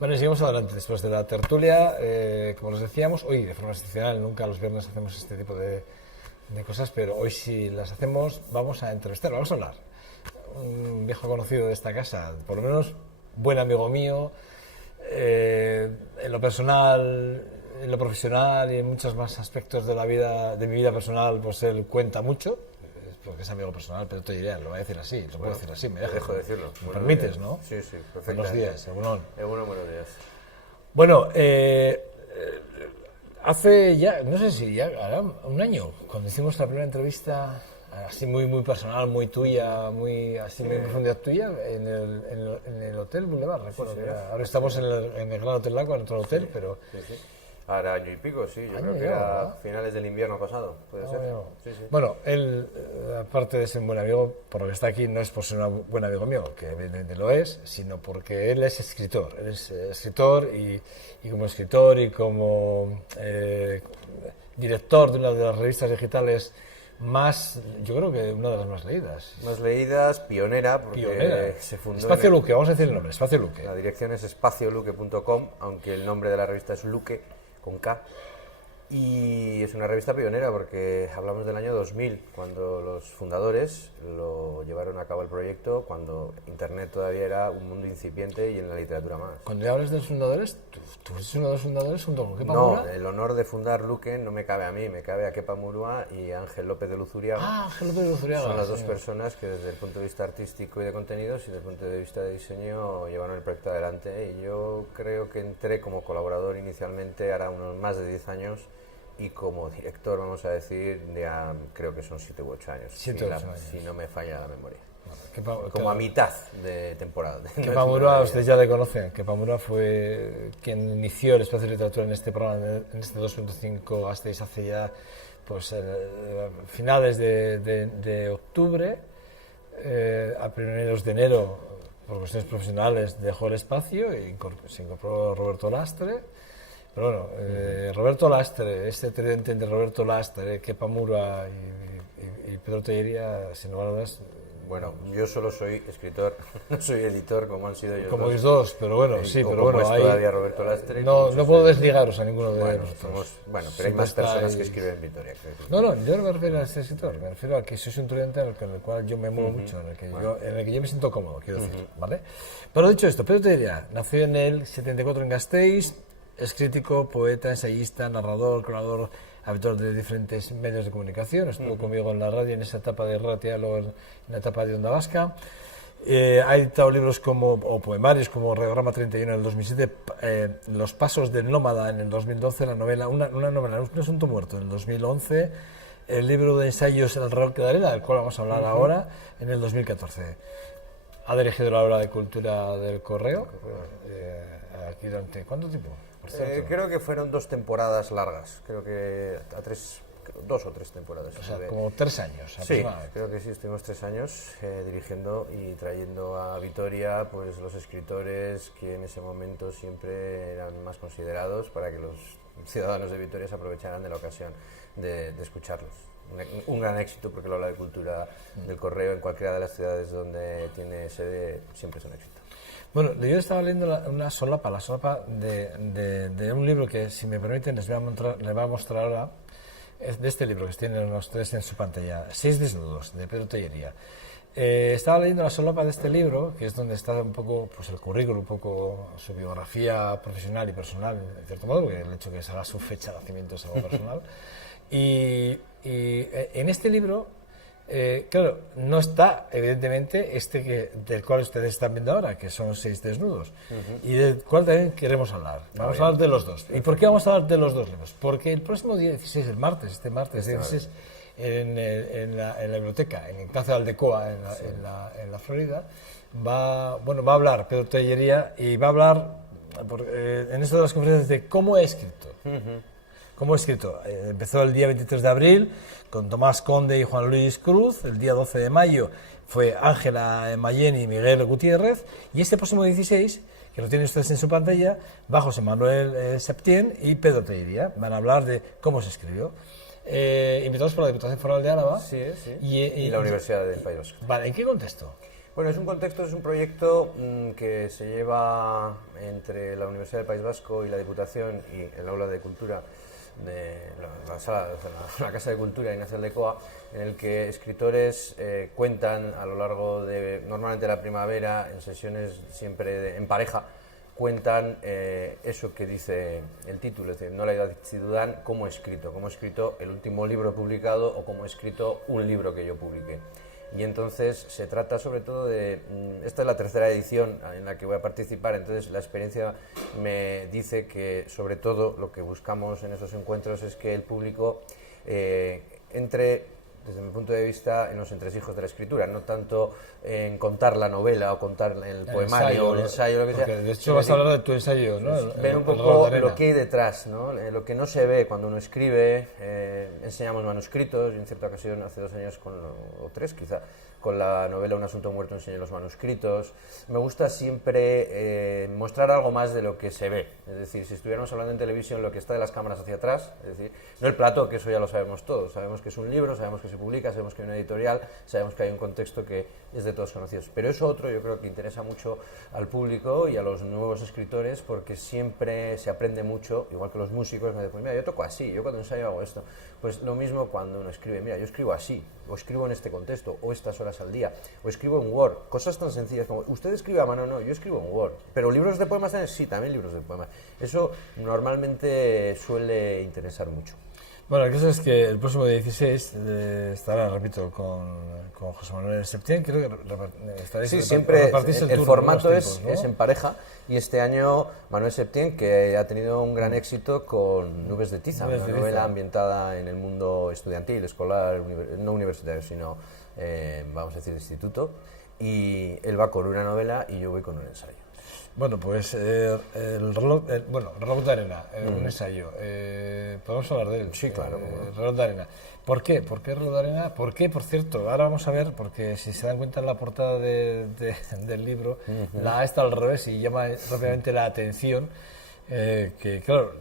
Bueno, y seguimos adelante después de la tertulia. Como les decíamos, hoy de forma excepcional, nunca los viernes hacemos este tipo de cosas, pero hoy si las hacemos vamos a entrevistar, vamos a hablar. Un viejo conocido de esta casa, por lo menos buen amigo mío, en lo personal, en lo profesional y en muchos más aspectos de la vida, de mi vida personal, pues él cuenta mucho. Porque es amigo personal, pero te diré, lo voy a decir así, lo puedo decir así, me dejo de decirlo. Me permites, ¿no? Sí, sí, perfecto. Buenos días, Egunon. Egunon, buenos días. Bueno, hace ya, no sé si ya hará un año, cuando hicimos la primera entrevista, así muy personal, muy tuya, muy así muy en profundidad tuya, en el Hotel Boulevard, recuerdo. Sí, ahora estamos en el Gran Hotel Lago, en otro hotel, pero... Sí. Ahora año y pico, sí, yo creo que era finales del invierno pasado, puede ser. Sí. Bueno, él, aparte de ser un buen amigo, por lo que está aquí, no es por ser un buen amigo mío, que evidentemente lo es, sino porque él es escritor. Él es escritor y como escritor y como director de una de las revistas digitales más, yo creo que una de las más leídas. Más leídas, pionera, porque se fundó... Espacio Luque, vamos a decir el nombre, Espacio Luque. La dirección es espacioluque.com, aunque el nombre de la revista es Luque, con K, y es una revista pionera porque hablamos del año 2000, cuando los fundadores lo llevaron a cabo el proyecto, cuando Internet todavía era un mundo incipiente y en la literatura más. Cuando hablas de los fundadores, ¿tú eres uno de los fundadores junto con Kepa Murua? No, el honor de fundar Luque no me cabe a mí, me cabe a Kepa Murua y a Ángel López de Luzuriaga. Ah, Ángel López de Luzuriaga. Son las dos personas que desde el punto de vista artístico y de contenidos y desde el punto de vista de diseño llevaron el proyecto adelante, y yo creo que entré como colaborador inicialmente hará unos más de 10 años, y como director, vamos a decir, ya creo que son 7 u 8 años, si no me falla la memoria. Como a mitad de temporada. Kepa Murua, ustedes ya le conocen. Kepa Murua fue quien inició el espacio de literatura en este programa, en este 2.5 Gasteiz, hace ya pues, finales de octubre, a primeros de enero, por cuestiones profesionales, dejó el espacio y se incorporó Roberto Lastre. Pero bueno, Roberto Lastre, este tridente de Roberto Lastre, Kepa Murua y Pedro Tellería, sin lugar a dudas. Bueno, yo solo soy escritor, no soy editor como han sido ellos como dos. Como dos, pero bueno, sí, pero bueno, hay todavía Roberto Lastre. No puedo desligaros a ninguno de nosotros. Bueno, pero hay más personas que escriben en Vitoria. No, yo no me refiero a este escritor, me refiero a que sois un tridente en el cual yo me muevo mucho, en el que yo me siento cómodo, quiero decir, ¿vale? Pero dicho esto, Pedro Tellería nació en el 74 en Gasteiz. Es crítico, poeta, ensayista, narrador, creador, habitual de diferentes medios de comunicación. Estuvo conmigo en la radio en esa etapa de Ratia, luego en la etapa de Onda Vasca. Ha editado libros o poemarios como Radiograma 31 en el 2007, Los pasos del nómada en el 2012, la novela, una novela, Un asunto muerto en el 2011, el libro de ensayos El Real Quedarela, del cual vamos a hablar ahora, en el 2014. Ha dirigido la obra de cultura del Correo, aquí durante ¿cuánto tiempo? Creo que fueron 2 temporadas largas, creo que 2 o 3 temporadas. O sea, como 3 años. Sí, creo que sí, estuvimos 3 años dirigiendo y trayendo a Vitoria pues los escritores que en ese momento siempre eran más considerados para que los ciudadanos de Vitoria se aprovecharan de la ocasión de escucharlos. Un gran éxito, porque la ola de cultura del Correo en cualquiera de las ciudades donde tiene sede siempre es un éxito. Bueno, yo estaba leyendo la solapa de un libro que, si me permiten, les voy a mostrar ahora, de este libro que tienen los 3 en su pantalla, 6 desnudos, de Pedro Tellería. Estaba leyendo la solapa de este libro, que es donde está un poco pues, el currículum, un poco su biografía profesional y personal, en cierto modo, porque el hecho que salga su fecha de nacimiento es algo personal. Y en este libro, claro, no está evidentemente del cual ustedes están viendo ahora, que son 6 desnudos, y del cual también queremos hablar. Vamos a hablar de los dos. ¿Y por qué vamos a hablar de los dos libros? Porque el próximo día 16, este martes 16, en la biblioteca, en el Plaza de Aldecoa, en la Florida, va a hablar Pedro Tellería y va a hablar en esto de las conferencias de cómo he escrito. ¿Cómo he escrito? Empezó el día 23 de abril con Tomás Conde y Juan Luis Cruz. El día 12 de mayo fue Ángela Mayén y Miguel Gutiérrez. Y este próximo 16, que lo tienen ustedes en su pantalla, va José Manuel Septién y Pedro Tellería. Van a hablar de cómo se escribió. Invitados por la Diputación Foral de Álava. Sí. Y la Universidad del País Vasco. Vale, ¿en qué contexto? Bueno, es un contexto, es un proyecto que se lleva entre la Universidad del País Vasco y la Diputación y el Aula de Cultura de la Casa de Cultura Ignacio Aldecoa, en el que escritores cuentan a lo largo de, normalmente la primavera, en sesiones siempre en pareja, cuentan eso que dice el título, es decir, Nola idatzi dudan, cómo he escrito el último libro publicado o cómo he escrito un libro que yo publiqué. Y entonces se trata sobre todo de, esta es la tercera edición en la que voy a participar, entonces la experiencia me dice que sobre todo lo que buscamos en esos encuentros es que el público entre, desde mi punto de vista, en los entresijos de la escritura, no tanto en contar la novela o contar el poemario o el ensayo, lo que sea. De hecho vas a hablar de tu ensayo, ¿no? Ver un poco lo que hay detrás, ¿no? Lo que no se ve cuando uno escribe. Enseñamos manuscritos, y en cierta ocasión, hace 2 años, o 3 quizá, con la novela Un asunto muerto enseñé los manuscritos. Me gusta siempre mostrar algo más de lo que se ve. Es decir, si estuviéramos hablando en televisión, lo que está de las cámaras hacia atrás, es decir, no el plató, que eso ya lo sabemos todos. Sabemos que es un libro, sabemos que se publica, sabemos que hay una editorial, sabemos que hay un contexto que es de todos conocidos. Pero eso otro yo creo que interesa mucho al público y a los nuevos escritores, porque siempre se aprende mucho, igual que los músicos. Me dicen, pues mira, yo toco así, yo cuando ensayo hago esto. Pues lo mismo cuando uno escribe, mira, yo escribo así, o escribo en este contexto, o estas horas al día, o escribo en Word, cosas tan sencillas como, ¿usted escribe a mano? No, yo escribo en Word. ¿Pero libros de poemas también? Sí, también libros de poemas. Eso normalmente suele interesar mucho. Bueno, el caso es que el próximo 16 estará, repito, con José Manuel Septién. Creo que estaréis. Sí, siempre el formato tiempos, ¿no? es en pareja, y este año Manuel Septién, que ha tenido un gran éxito con Nubes de Tiza, una novela ambientada en el mundo estudiantil, escolar, no universitario, sino, vamos a decir, instituto, y él va con una novela y yo voy con un ensayo. Bueno, pues el reloj de arena, un ensayo. ¿Podemos hablar de él? Sí, claro. El reloj de arena. ¿Por qué? ¿Por qué reloj de arena? ¿Por qué? Por cierto, ahora vamos a ver, porque si se dan cuenta en la portada del libro, la A está al revés y llama rápidamente la atención, que claro,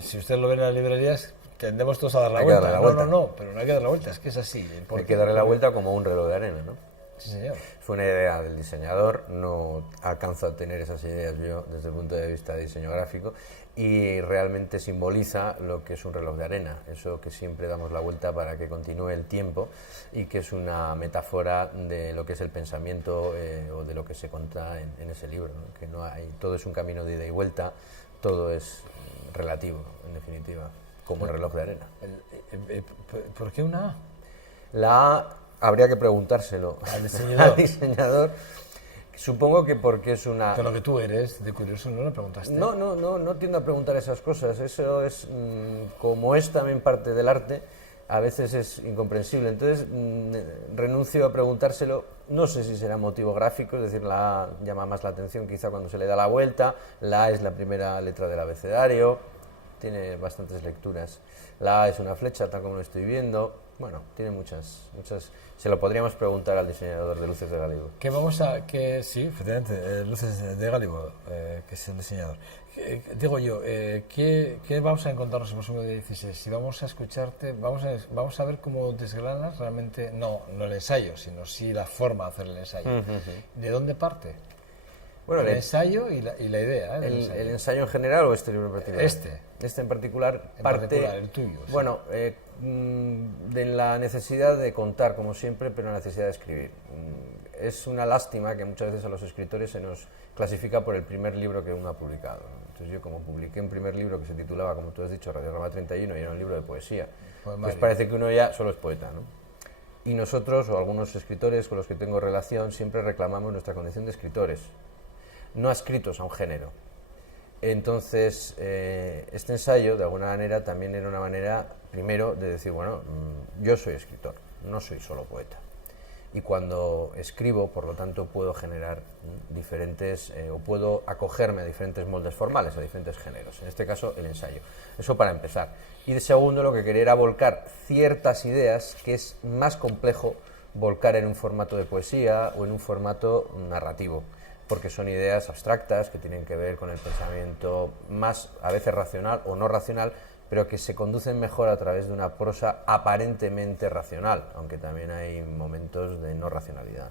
si ustedes lo ven en las librerías, tendemos todos a dar la vuelta. No, pero no hay que dar la vuelta, es que es así. Hay que darle la vuelta como un reloj de arena, ¿no? Sí, señor. Fue una idea del diseñador, no alcanzo a tener esas ideas yo desde el punto de vista de diseño gráfico, y realmente simboliza lo que es un reloj de arena, eso que siempre damos la vuelta para que continúe el tiempo, y que es una metáfora de lo que es el pensamiento o de lo que se cuenta en ese libro, ¿no? Que no hay, todo es un camino de ida y vuelta, todo es relativo, en definitiva, como el reloj de arena. ¿Por qué una A? La A habría que preguntárselo al diseñador. Supongo que porque es una... Pero que tú eres de curioso, ¿no lo preguntaste? No tiendo a preguntar esas cosas. Eso es, como es también parte del arte, a veces es incomprensible. Entonces renuncio a preguntárselo. No sé si será motivo gráfico, es decir, la A llama más la atención quizá cuando se le da la vuelta. La A es la primera letra del abecedario, tiene bastantes lecturas. La A es una flecha, tal como lo estoy viendo. Bueno, tiene muchas. Se lo podríamos preguntar al diseñador de Luces de Gálibo. Sí, efectivamente, Luces de Gálibo, que es el diseñador. Digo yo, ¿qué vamos a encontrarnos el próximo día 16? Si vamos a escucharte, vamos a ver cómo desgranas realmente, no el ensayo, sino sí la forma de hacer el ensayo. ¿De dónde parte? Bueno, el ensayo y la idea. ¿El ensayo en general o este libro en particular? Este en particular parte... el tuyo. Sí. Bueno, de la necesidad de contar, como siempre, pero la necesidad de escribir. Es una lástima que muchas veces a los escritores se nos clasifica por el primer libro que uno ha publicado. Entonces yo, como publiqué un primer libro que se titulaba, como tú has dicho, Radiograma 31, y era un libro de poesía, pues parece que uno ya solo es poeta, ¿no? Y nosotros, o algunos escritores con los que tengo relación, siempre reclamamos nuestra condición de escritores, no adscritos a un género. Entonces, este ensayo, de alguna manera, también era una manera, primero, de decir, bueno, yo soy escritor, no soy solo poeta. Y cuando escribo, por lo tanto, puedo generar diferentes, o puedo acogerme a diferentes moldes formales, a diferentes géneros. En este caso, el ensayo. Eso para empezar. Y de segundo, lo que quería era volcar ciertas ideas que es más complejo volcar en un formato de poesía o en un formato narrativo, porque son ideas abstractas que tienen que ver con el pensamiento más, a veces racional o no racional, pero que se conducen mejor a través de una prosa aparentemente racional, aunque también hay momentos de no racionalidad.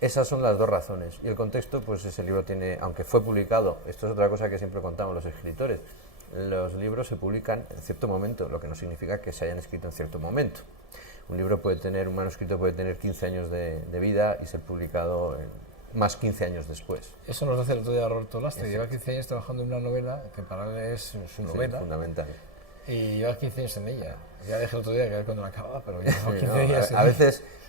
Esas son las dos razones. Y el contexto, pues ese libro tiene, aunque fue publicado, esto es otra cosa que siempre contamos los escritores, los libros se publican en cierto momento, lo que no significa que se hayan escrito en cierto momento. Un manuscrito puede tener 15 años de vida y ser publicado más 15 años después. Eso nos hace el otro día Roberto Lastre, que lleva 15 años trabajando en una novela, que para él es su novela. Sí, fundamental. Y lleva 15 años en ella. Ya dije el otro día que a ver cuándo la acababa, pero ya lleva 15 No, años a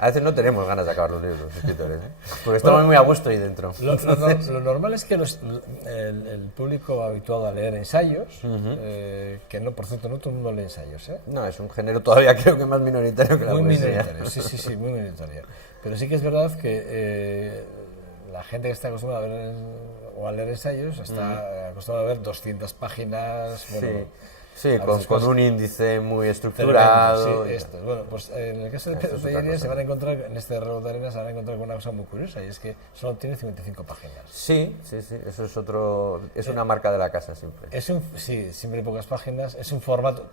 veces no tenemos ganas de acabar los libros, los escritores, ¿eh? Porque estamos muy a gusto ahí dentro. Lo normal es que el público habituado a leer ensayos, que no, por cierto, no todo el mundo lee ensayos, ¿eh? No, es un género todavía creo que más minoritario que la muy poesía. Minoritario, sí, muy minoritario. Pero sí que es verdad que la gente que está acostumbrada a ver o a leer ensayos está acostumbrada a ver 200 páginas, bueno, sí, con un índice muy estructurado. Tremendo, sí, esto. Bueno, pues en el caso de Pedro Tellería se van a encontrar, en este reloj de arena se van a encontrar con una cosa muy curiosa, y es que solo tiene 55 páginas. Sí, eso es una marca de la casa siempre. Sí, siempre pocas páginas, es un formato,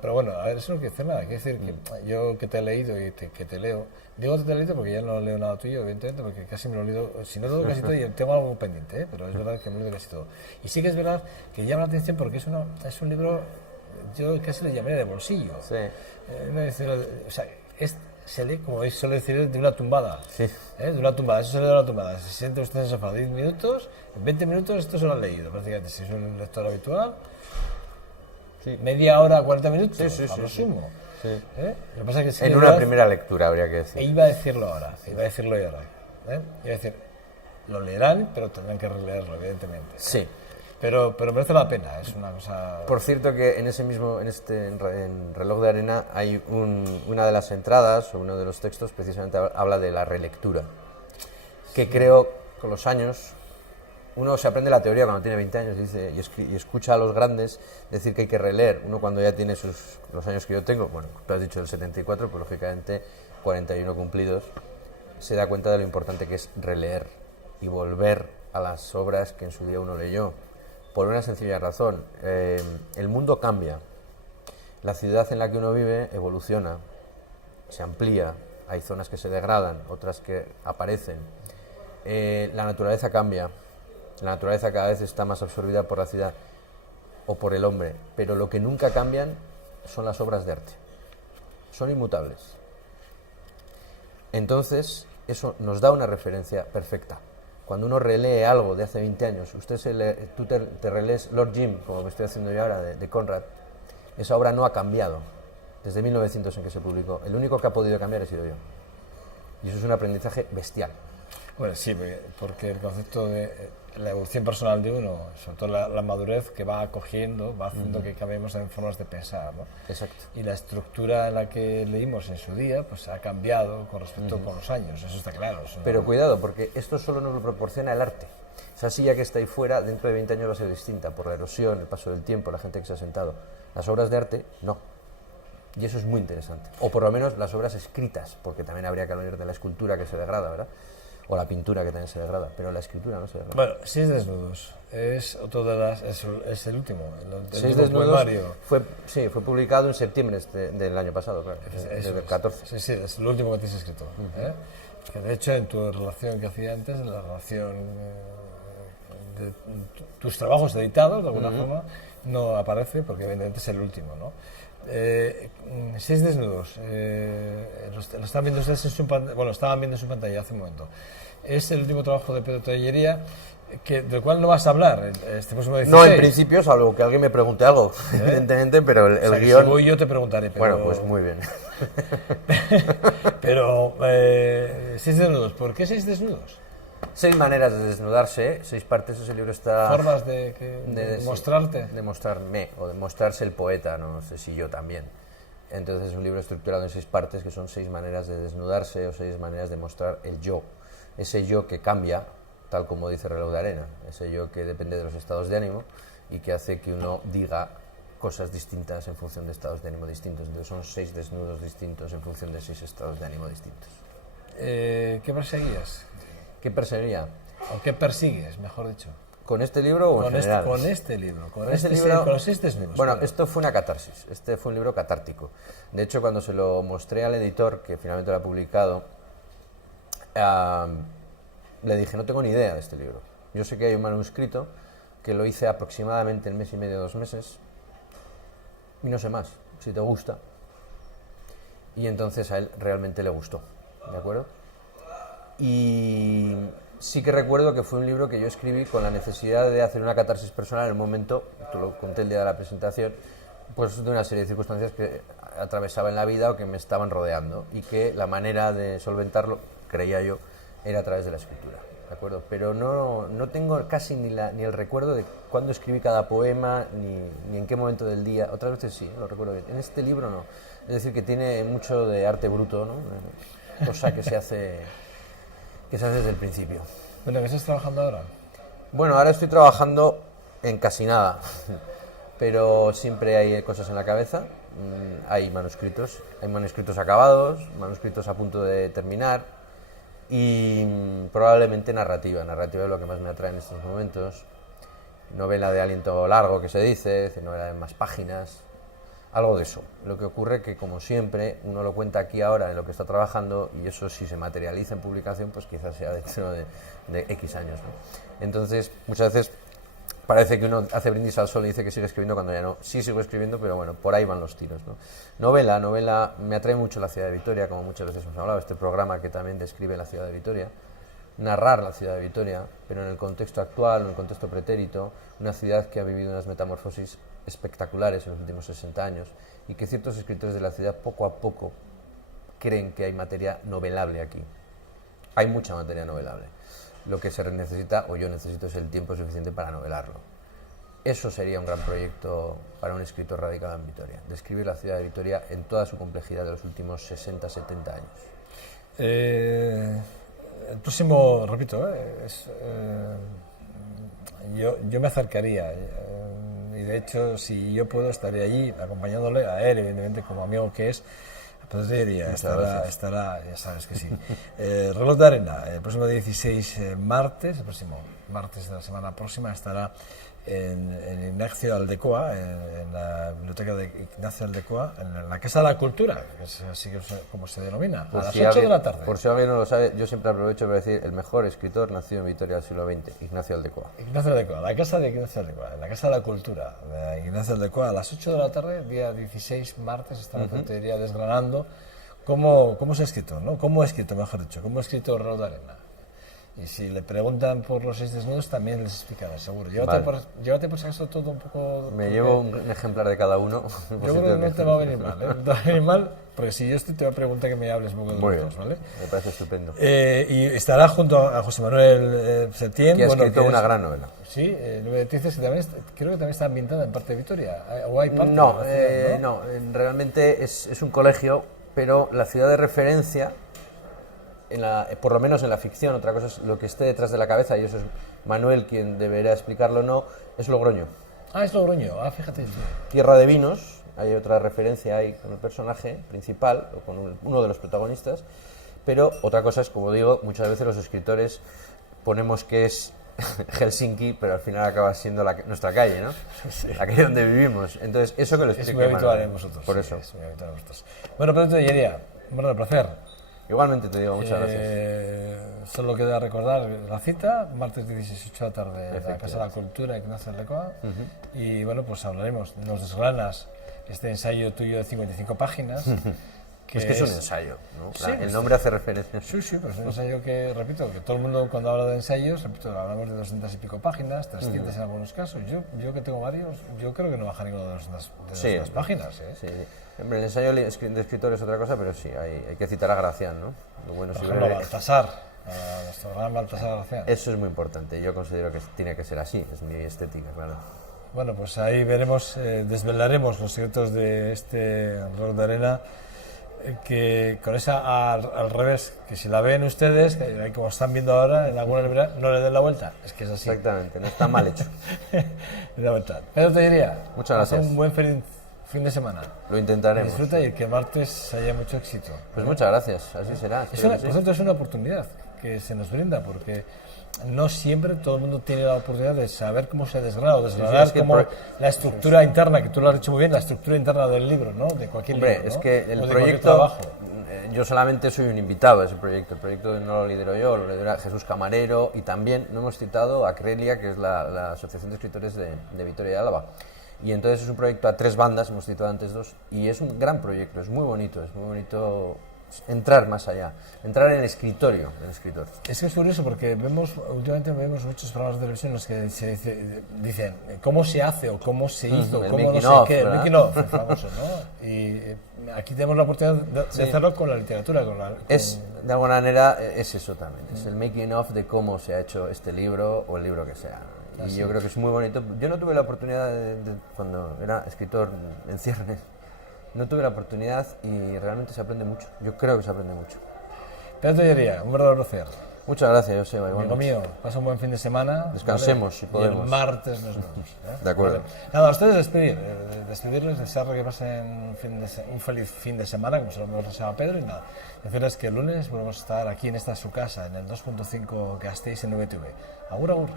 pero bueno, a ver, eso no quiere decir nada, quiere decir que yo que te he leído y que te leo, digo que te he leído porque ya no leo nada tuyo, evidentemente, porque casi me lo he leído, si no lo leo casi todo, y tengo algo pendiente, ¿eh? Pero es verdad que me lo he leído casi todo. Y sí que es verdad que llama la atención porque es un libro, yo casi le llamaría de bolsillo. Sí. O sea, se lee, como suele decir, de una tumbada. Sí. De una tumbada, eso se lee de una tumbada. Se siente usted en el sofá 10 minutos, en 20 minutos esto se lo han leído, prácticamente. Si es un lector habitual, sí. Media hora, 40 minutos, a lo sumo. Sí. Lo que pasa es que en una primera lectura, habría que decir. Iba a decirlo ahora. Iba a decir, lo leerán, pero tendrán que releerlo, evidentemente. Sí. Pero merece la pena, es una cosa... Por cierto que en Reloj de Arena hay una de las entradas, o uno de los textos, precisamente habla de la relectura, que creo, con los años, uno se aprende la teoría cuando tiene 20 años y escucha a los grandes decir que hay que releer. Uno cuando ya tiene los años que yo tengo, bueno, tú has dicho el 74, pues lógicamente 41 cumplidos, se da cuenta de lo importante que es releer y volver a las obras que en su día uno leyó. Por una sencilla razón, el mundo cambia, la ciudad en la que uno vive evoluciona, se amplía, hay zonas que se degradan, otras que aparecen, la naturaleza cambia, la naturaleza cada vez está más absorbida por la ciudad o por el hombre, pero lo que nunca cambian son las obras de arte, son inmutables. Entonces, eso nos da una referencia perfecta. Cuando uno relee algo de hace 20 años, tú te relees Lord Jim, como me estoy haciendo yo ahora, de Conrad, esa obra no ha cambiado desde 1900 en que se publicó. El único que ha podido cambiar he sido yo. Y eso es un aprendizaje bestial. Bueno, sí, porque el concepto de la evolución personal de uno, sobre todo la madurez que va acogiendo, va haciendo que cambiemos en formas de pensar, ¿no? Exacto. Y la estructura en la que leímos en su día, pues ha cambiado con respecto con los años, eso está claro. Pero cuidado, porque esto solo nos lo proporciona el arte. Esa silla que está ahí fuera, dentro de 20 años va a ser distinta, por la erosión, el paso del tiempo, la gente que se ha sentado. Las obras de arte, no. Y eso es muy interesante. O por lo menos las obras escritas, porque también habría que hablar de la escultura que se degrada, ¿verdad? O la pintura que también se degrada, pero la escritura no se degrada. Bueno, Seis desnudos es otro de las, es el último, Seis desnudos fue publicado en septiembre del año pasado, claro, desde el 14. Sí, es el último que tienes escrito. Que de hecho en tu relación que hacía antes, en la relación de tus trabajos editados, de alguna forma, no aparece porque evidentemente es el último, ¿no? Seis desnudos, lo están viendo ustedes en su pantalla, bueno, estaban viendo en su pantalla hace un momento. Es el último trabajo de Pedro Tellería, del cual no vas a hablar este próximo 16. No, en principio, salvo que alguien me pregunte algo, evidentemente, pero el guión... Si voy yo te preguntaré, pero... Bueno, pues muy bien. Pero, seis desnudos, ¿por qué seis desnudos? 6 maneras de desnudarse, 6 partes, ese libro está... Formas de mostrarte. De mostrarme, o de mostrarse el poeta, no sé si yo también. Entonces es un libro estructurado en 6 partes, que son 6 maneras de desnudarse, o 6 maneras de mostrar el yo. Ese yo que cambia, tal como dice Reloj de Arena, ese yo que depende de los estados de ánimo, y que hace que uno diga cosas distintas en función de estados de ánimo distintos. Entonces son 6 desnudos distintos en función de 6 estados de ánimo distintos. ¿Qué perseguías? ¿Qué perseguía? ¿O qué persigues, mejor dicho? ¿Con este libro o en general? Con este libro, con los 6 desnudos. Bueno, esto fue una catarsis, este fue un libro catártico. De hecho, cuando se lo mostré al editor, que finalmente lo ha publicado, le dije, no tengo ni idea de este libro. Yo sé que hay un manuscrito que lo hice aproximadamente en mes y medio, 2 meses, y no sé más, si te gusta. Y entonces a él realmente le gustó, ¿de acuerdo? Y sí que recuerdo que fue un libro que yo escribí con la necesidad de hacer una catarsis personal en un momento, te lo conté el día de la presentación, pues de una serie de circunstancias que atravesaba en la vida o que me estaban rodeando, y que la manera de solventarlo, creía yo, era a través de la escritura, ¿de acuerdo? Pero no tengo casi ni el recuerdo de cuándo escribí cada poema, ni en qué momento del día. Otras veces sí, lo recuerdo bien. En este libro no. Es decir, que tiene mucho de arte bruto, ¿no? Cosa que se hace desde el principio. Bueno, ¿qué estás trabajando ahora? Bueno, ahora estoy trabajando en casi nada, pero siempre hay cosas en la cabeza. Hay manuscritos acabados, manuscritos a punto de terminar, y probablemente narrativa es lo que más me atrae en estos momentos. Novela de aliento largo, que se dice, novela de más páginas, algo de eso. Lo que ocurre que, como siempre, uno lo cuenta aquí ahora en lo que está trabajando, y eso, si se materializa en publicación, pues quizás sea dentro de X años, ¿no? Entonces, muchas veces parece que uno hace brindis al sol y dice que sigue escribiendo cuando ya no. Sí sigo escribiendo, pero bueno, por ahí van los tiros, ¿no? Novela, me atrae mucho la ciudad de Vitoria, como muchas veces hemos hablado, este programa que también describe la ciudad de Vitoria. Narrar la ciudad de Vitoria, pero en el contexto actual, en el contexto pretérito, una ciudad que ha vivido unas metamorfosis espectaculares en los últimos 60 años, y que ciertos escritores de la ciudad poco a poco creen que hay materia novelable aquí. Hay mucha materia novelable. Lo que se necesita, o yo necesito, es el tiempo suficiente para novelarlo. Eso sería un gran proyecto para un escritor radicado en Vitoria, describir la ciudad de Vitoria en toda su complejidad de los últimos 60, 70 años. El próximo, repito, yo me acercaría, y de hecho, si yo puedo, estaré allí acompañándole a él, evidentemente, como amigo que es. Pues diría, estará, ya sabes que sí. Reloj de Arena, el próximo 16 martes, el próximo martes de la semana próxima, estará en Ignacio Aldecoa, en la biblioteca de Ignacio Aldecoa, en la Casa de la Cultura, que es así como se denomina, a las 8 de la tarde. Por si alguien no lo sabe, yo siempre aprovecho para decir el mejor escritor nacido en Vitoria del siglo XX, Ignacio Aldecoa. Ignacio Aldecoa, la Casa de Ignacio Aldecoa, en la Casa de la Cultura de Ignacio Aldecoa, a las 8 de la tarde, día 16 martes, estará te diría desgranando cómo se ha escrito, ¿no? Cómo ha escrito, mejor dicho, cómo ha escrito Reloj de Arena. Y si le preguntan por los 6 desnudos, también les explicará, seguro. Llévate por si acaso todo un poco. Me llevo un ejemplar de cada uno. Yo creo que no te va a venir mal, ¿eh? No te va a venir mal, porque si yo te voy a preguntar que me hables un poco de los dos, ¿vale? Me parece estupendo. Y estará junto a José Manuel Septién. Que ha escrito una gran novela. Sí, dices que también creo que también está ambientada en parte de Vitoria. ¿O hay parte no, de la ciudad, no, realmente es un colegio, pero la ciudad de referencia, por lo menos en la ficción, otra cosa es lo que esté detrás de la cabeza, y eso es Manuel quien deberá explicarlo o no, es Logroño. Ah, es Logroño, fíjate. Tierra de vinos, hay otra referencia ahí con el personaje principal, o con uno de los protagonistas, pero otra cosa es, como digo, muchas veces los escritores ponemos que es Helsinki, pero al final acaba siendo nuestra calle, ¿no? Sí. La calle donde vivimos. Entonces, eso que lo explique Manuel. Es muy habitual en vosotros. Por eso. Es muy habitual en vosotros. Bueno, Pedro Tellería, un placer. Igualmente te digo, muchas gracias. Solo queda recordar la cita, martes 16, 8 de la tarde, en la Casa de la Cultura, Ignacio Aldecoa. Y bueno, pues hablaremos, nos desgranas este ensayo tuyo de 55 páginas. Que es un ensayo, ¿no? Sí, el nombre hace referencia. Sí, pero es un ensayo que, repito, que todo el mundo cuando habla de ensayos, repito, hablamos de 200 y pico páginas, 300 en algunos casos. Yo que tengo varios, yo creo que no baja ninguno de 200 páginas. Sí. Hombre, el ensayo de escritor es otra cosa, pero sí, hay que citar a Gracián, ¿no? Lo bueno, por ejemplo, Baltasar, a nuestro gran Baltasar Gracián. Eso es muy importante, yo considero que tiene que ser así, es mi estética, claro. Bueno, pues ahí veremos, desvelaremos los secretos de este Reloj de Arena, que con esa al revés, que si la ven ustedes, que como están viendo ahora en alguna librería, no le den la vuelta, es que es así. Exactamente, no está mal hecho. La vuelta. Pedro Tellería, muchas gracias. Un buen fin de semana. Lo intentaremos. Disfruta y que martes haya mucho éxito. Pues muchas gracias, así será. Por cierto, es una oportunidad que se nos brinda, porque no siempre todo el mundo tiene la oportunidad de saber cómo se desgrana o desgranar la estructura interna, que tú lo has dicho muy bien, la estructura interna del libro, ¿no? De cualquier libro, ¿no? Es que el o proyecto yo solamente soy un invitado a ese proyecto. El proyecto no lo lidero yo, lo lidera Jesús Camarero, y también no hemos citado a Crelia, que es la Asociación de Escritores de Vitoria de Álava. Y entonces es un proyecto a 3 bandas, hemos citado antes 2, y es un gran proyecto, es muy bonito entrar más allá, entrar en el escritorio del escritor. Es que es curioso porque últimamente vemos muchos programas de televisión en los que dicen cómo se hace o cómo se hizo, cómo no sé qué, el making of, el famoso, ¿no? Y aquí tenemos la oportunidad de hacerlo con la literatura. De alguna manera es eso también, es el making of de cómo se ha hecho este libro o el libro que sea. Y yo creo que es muy bonito. Yo no tuve la oportunidad, cuando era escritor en ciernes, no tuve la oportunidad y realmente se aprende mucho. Yo creo que se aprende mucho. Pedro Tellería, un verdadero placer. Muchas gracias, Joseba. Amigo mío, pasa un buen fin de semana. Descansemos, ¿vale? si podemos. Y el martes nos vemos. De acuerdo. Vale. Nada, a ustedes despedirles, desearles que pasen un feliz fin de semana, como se lo hemos deseado a Pedro, y nada, decirles que el lunes volvemos a estar aquí en esta su casa, en el 2.5 Gasteiz en VTV. Agur, agur.